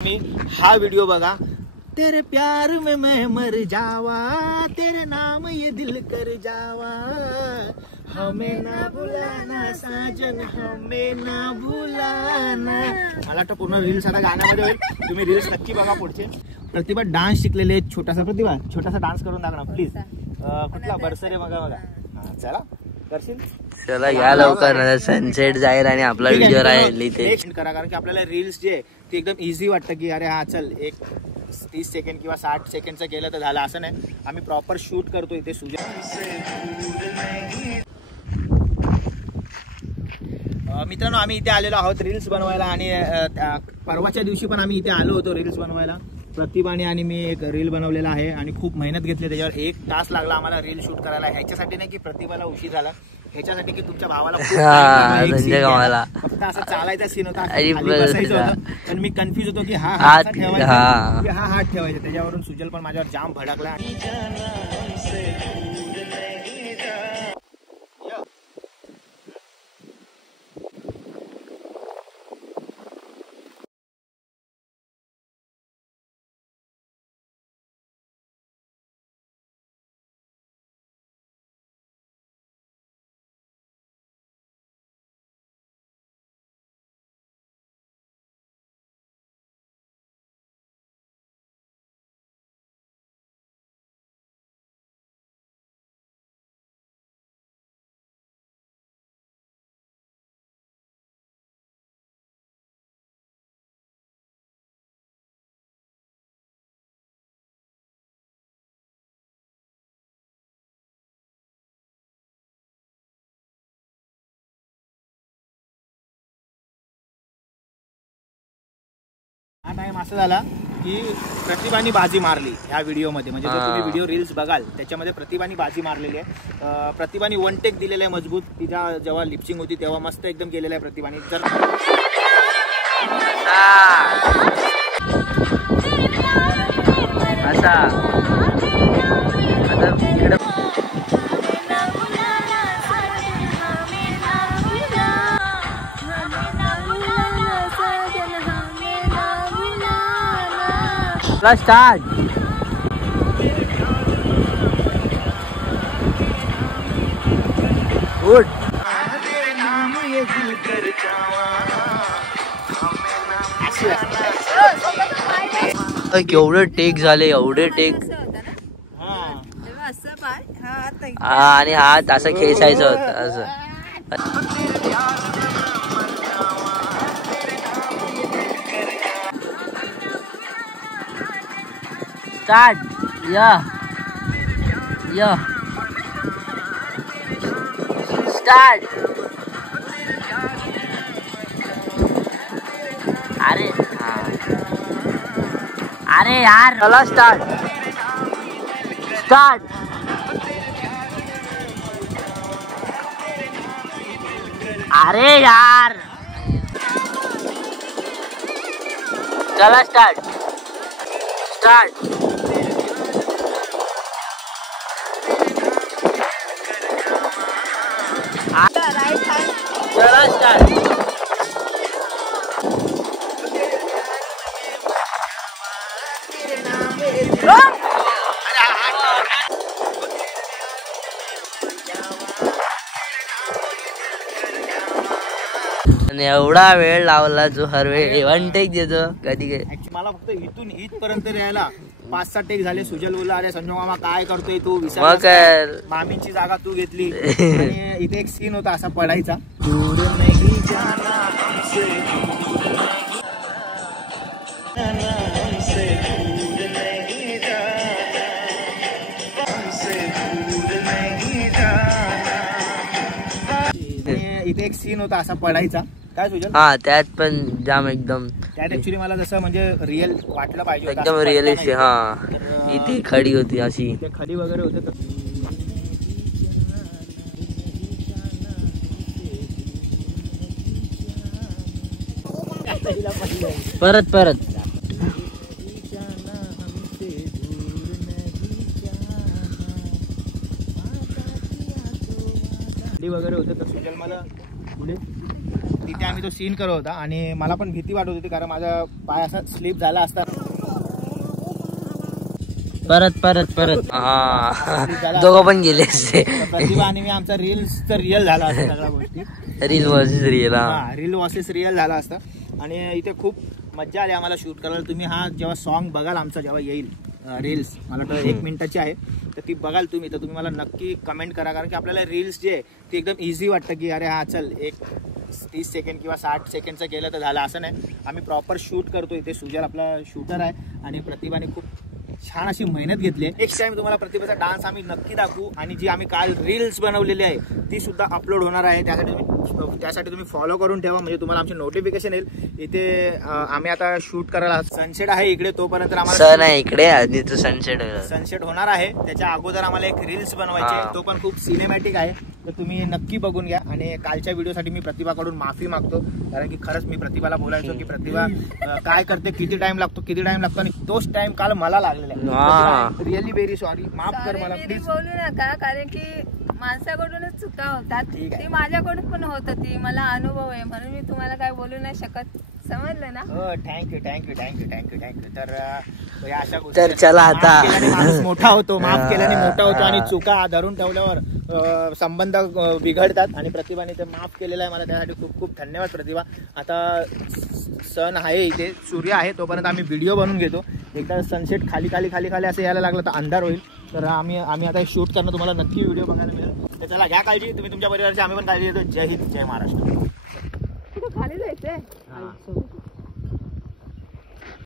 मी हा व्हिडिओ बघा. तेरे प्यार में मैं मर जावा, तेरे नाम ये दिल कर जावा, हमें ना भुलाना साजन, हमें ना भुलाना. मला वाटतं पूर्ण रील्स आता गाण्यामध्ये होईल. तुम्ही रील्स नक्की बघा पुढचे. प्रतिभा डान्स शिकलेले, छोटासा प्रतिभा छोटासा डान्स करून दाखवा प्लीज. कुठला बरसरे बघा बघा. चला करशील. चला या लवकर, सनसेट जाईल आणि आपला व्हिडिओ राहील इथे करा. कारण की आपल्याला रील्स जे ते एकदम इझी वाटतं की अरे हा चल एक 30 सेकंड किंवा 60 सेकंडचं केलं तर झालं, असं नाही. आम्ही प्रॉपर शूट करतो इथे. मित्रांनो आम्ही इथे आलेलो आहोत रील्स बनवायला आणि परवाच्या दिवशी पण आम्ही इथे आलो होतो रील्स बनवायला. प्रतिभाने आणि मी एक रील बनवलेला आहे आणि खूप मेहनत घेतली त्याच्यावर. 1 तास लागला आम्हाला रील शूट करायला. ह्याच्यासाठी नाही की प्रतिभाला उशीर झाला, ह्याच्यासाठी की तुमच्या भावाला फक्त असं चालायचा सीन होता, बसायचं होतं. पण मी कन्फ्युज होतो की हा हात ठेवायचा की हा हात ठेवायचा. त्याच्यावरून सुजल पण माझ्यावर जाम भडकला. हा टाइम असा झाला की प्रतिभाने बाजी मारली ह्या व्हिडिओमध्ये. म्हणजे जर तुम्ही व्हिडिओ रील्स बघाल त्याच्यामध्ये प्रतिभाने बाजी मारलेली आहे. प्रतिभाने 1 टेक दिलेला आहे मजबूत. तिच्या जेव्हा लिपसिंग होती तेव्हा मस्त एकदम केलेलं आहे प्रतिभाने. जर स्टार्ट. गुड. केवढे टेक झाले, एवढे टेक. आणि हात असं खेचायचं होतं असं. स्टार्ट. या स्टार्ट. अरे अरे यार चला स्टार्ट. स्टार्ट. अरे यार चला स्टार्ट. स्टार्ट. चला स्टार्ट. आणि एवढा वेळ लावला जो हर वेळ 1 टेक देतो कधी. मला फक्त इथून इथपर्यंत यायला 5-6 टेक झाले. सुजल बोलला अरे संजय मामा काय करतोय तू, मामींची जागा तू घेतली. आणि इथे एक सीन होता असा पडायचा. इथे एक सीन होता असा पडायचा. काय सुजल? हा त्यात पण जाम एकदम त्यात ऍक्च्युली मला जसं म्हणजे रिअल वाटलं पाहिजे, एकदम रिअलिस्टिक. हा इथे खडी होती अशी, खडी वगैरे होते. परत परत वगैरे होते तर सुजल मला पुढे तिथे आम्ही तो सीन करत होता आणि मला पण भीती वाटत होती कारण माझा पाय असा स्लिप झाला असता. परत हा दोघं पण गेले असते. प्रतिभा आणि मी आमचा रील्स तर रिअल झाला असता सगळ्या गोष्टी. Reel versus real. Reel versus real झाला असता आणि इथे खूप मज्जा आली आम्हाला शूट करायला. तुम्ही हा जेव्हा सॉन्ग बघाल आमचा जेव्हा येईल रील्स, मला वाटतं 1 मिनिटाची आहे, तर ती बघाल तुम्ही, तर तुम्ही मला नक्की कमेंट करा. कारण की आपल्याला रील्स जे आहे ती एकदम इझी वाटतं की अरे हा चल एक 30 सेकंड किंवा 60 सेकंडचं केलं तर झालं, असं नाही. आम्ही प्रॉपर शूट करतो. इथे सुजल आपला शूटर आहे आणि प्रतिभाने खूप छान अशी मेहनत घेतली आहे. नेक्स्ट टाइम तुम्हाला प्रतिभाचा डान्स आम्ही नक्की दाखवू आणि जी आम्ही काल रील्स बनवलेली आहे ती सुद्धा अपलोड होणार आहे. त्यासाठी तुम्ही फॉलो करून ठेवा म्हणजे तुम्हाला आमचे नोटिफिकेशन येईल. इथे आम्ही आता शूट करायला सनसेट आहे इकडे, तोपर्यंत आम्हाला सन आहे इकडे आणि सनसेट होणार आहे. त्याच्या अगोदर आम्हाला एक रील्स बनवायचे, तो पण खूप सिनेमॅटिक आहे, तर तुम्ही नक्की बघून घ्या. आणि कालच्या व्हिडिओसाठी मी प्रतिभाकडून माफी मागतो कारण की खरंच मी प्रतिभाला बोलायचो की प्रतिभा काय करते, किती टाइम लागतो आणि तोच टाइम काल मला लागलेला आहे. रिअली व्हेरी सॉरी, माफ कर मला प्लीज. बोलू नका कारण की माणसाकडूनच चुका होतात, ती माझ्याकडून पण होत होती. मला अनुभव आहे म्हणून मी तुम्हाला काय बोलू नाही शकत, समजलं ना. थँक्यू. तर अशा गोष्टी तर चला आता माणूस मोठा होतो, माफ केल्याने मोठा होतो आणि चुका धरून ठेवल्यावर संबंध बिघडतात आणि प्रतिभाने ते माफ केलेलं आहे मला, त्यासाठी खूप खूप धन्यवाद प्रतिभा. आता सन आहे इथे, सूर्य आहे, तोपर्यंत आम्ही व्हिडिओ बनवून घेतो. एकदा सनसेट खाली असं यायला लागलं तर अंधार होईल, तर आम्ही आता शूट करणं तुम्हाला नक्की व्हिडिओ बघायला मिळेल. तर चला घ्या काळजी, तुम्ही तुमच्या परिवाराची, आम्ही पण काळजी घेतो. जय हिंद, जय महाराष्ट्र. खाली जायचंय.